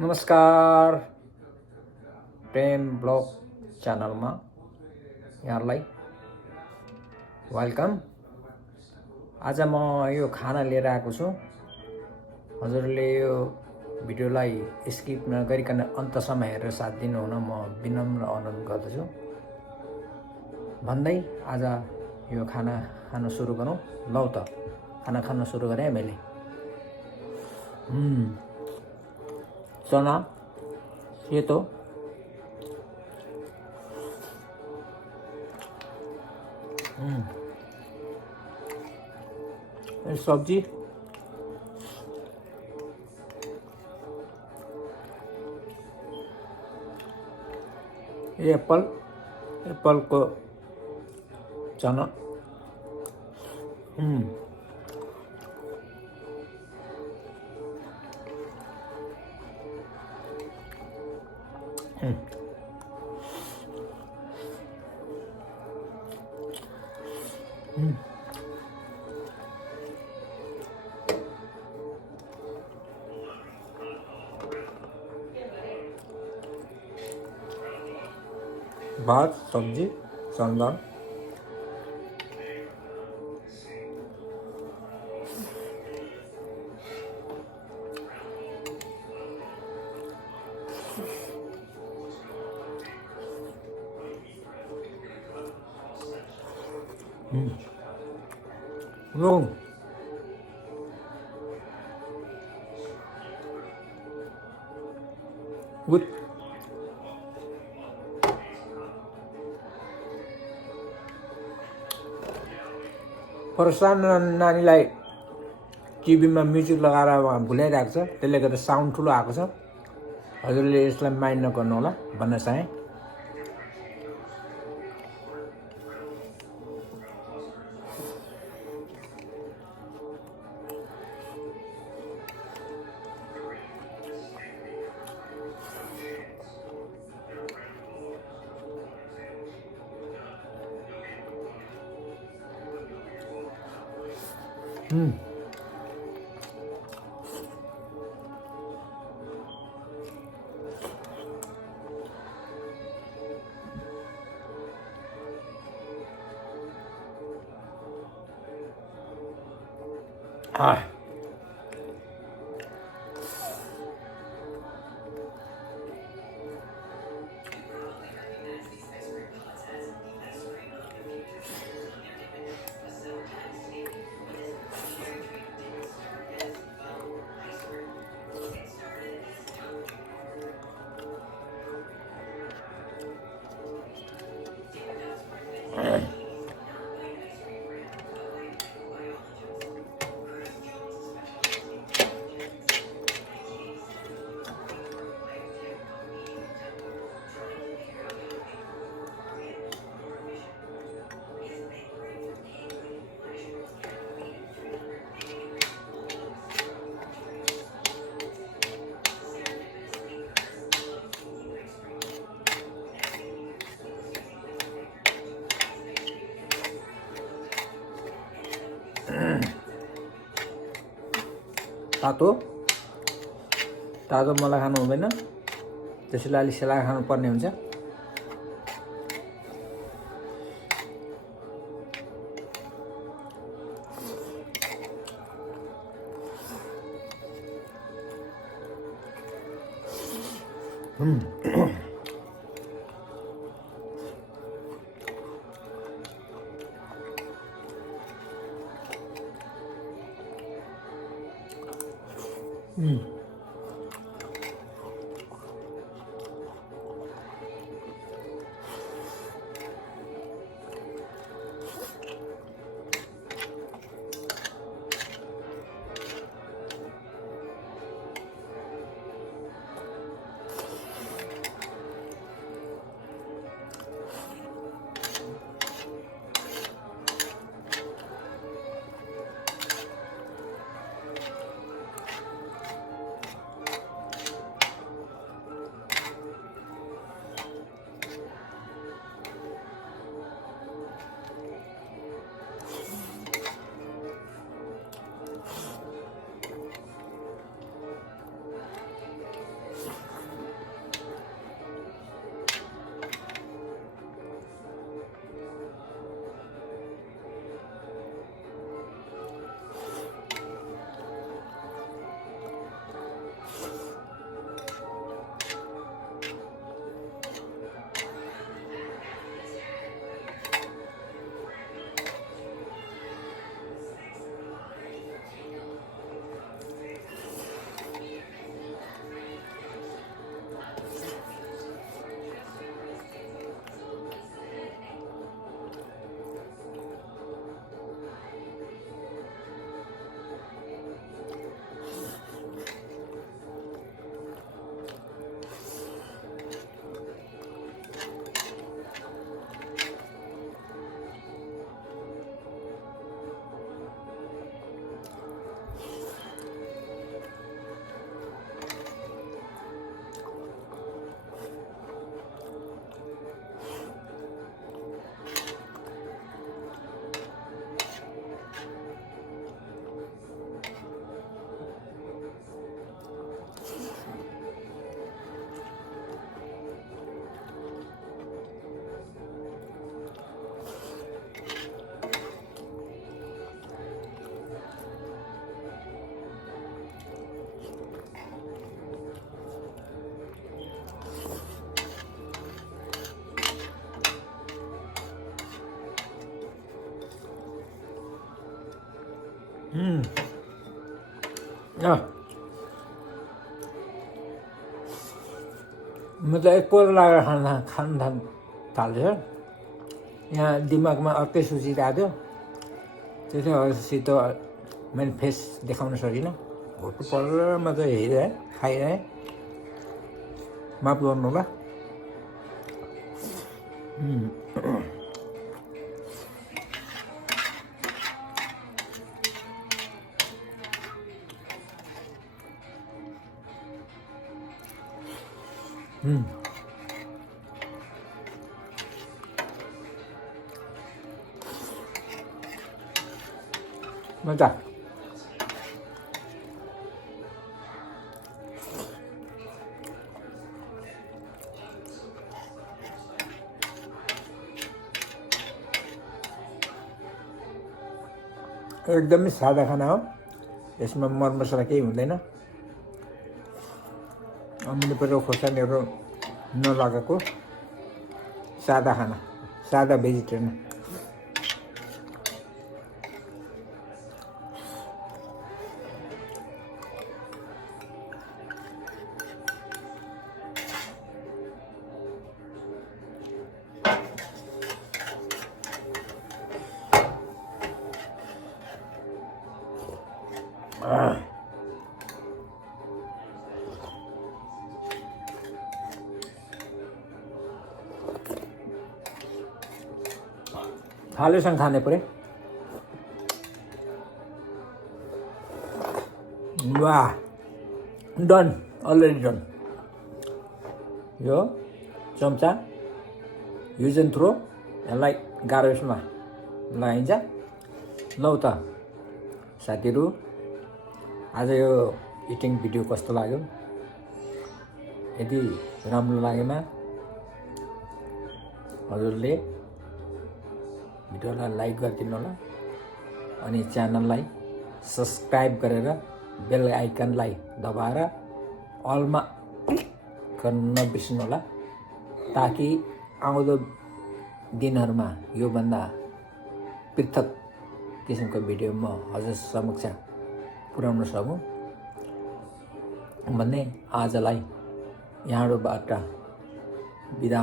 नमस्कार प्रेम ब्लग च्यानलमा यहाँलाई वेलकम। आज म यो खाना लिएर आएको छु। हजुरले यो भिडियोलाई स्किप नगरिकन अन्तसम्म हेरेर साथ दिनुहुन म विनम्र अनुरोध गर्दछु भन्दै आज यो खाना खान सुरु गरौँ। लौ त खाना खान सुरु गरेँ मैले। चना सेतो सब्जी एप्पल को चना भात सब्जी सांबार luôn good। सानो नानीलाई टिभीमा म्युजिक लगाएर भुलाइरहेको छ, त्यसले गर्दा साउन्ड ठुलो आएको छ। हजुरले यसलाई माइन्ड नगर्नु होला भन्न चाहे। तातो मलाई खानु हुँदैन, त्यसैले अलि सेलाएर खानु पर्ने हुन्छ। म त एकपल्ट लगाएर खान थाल्छ यहाँ दिमागमा अर्कै सोचिरहेको थियो त्यसपछि त मैले फेस देखाउन सकिनँ भोटो परेर मात्रै हेरिरहेँ खाइरहेँ माफ गर्नु होला मजा एकदमै सादा खाना हो यसमा मरमसला केही हुँदैन अमिलोपरो खोर्सानीहरू नलगाएको सादा खाना सादा भेजिटेरियन थालेसँग खाने पऱ्यो वाह डन अलरेडी डन यो चम्चा युज एन्ड थ्रो यसलाई गाह्रो यसमा लगाइन्छ लौ त साथीहरू आज यो इटिङ भिडियो कस्तो लाग्यो यदि राम्रो लागेमा हजुरले भिडियोलाई लाइक गरिदिनु होला अनि च्यानललाई सब्सक्राइब गरेर बेल आइकनलाई दबाएर अलमा क्लिक गर्न नबिर्सनु होला ताकि आउँदो दिनहरूमा योभन्दा पृथक किसिमको भिडियो म हजुर समक्ष पुर्याउन सकौँ भन्ने आजलाई यहाँबाट बिदा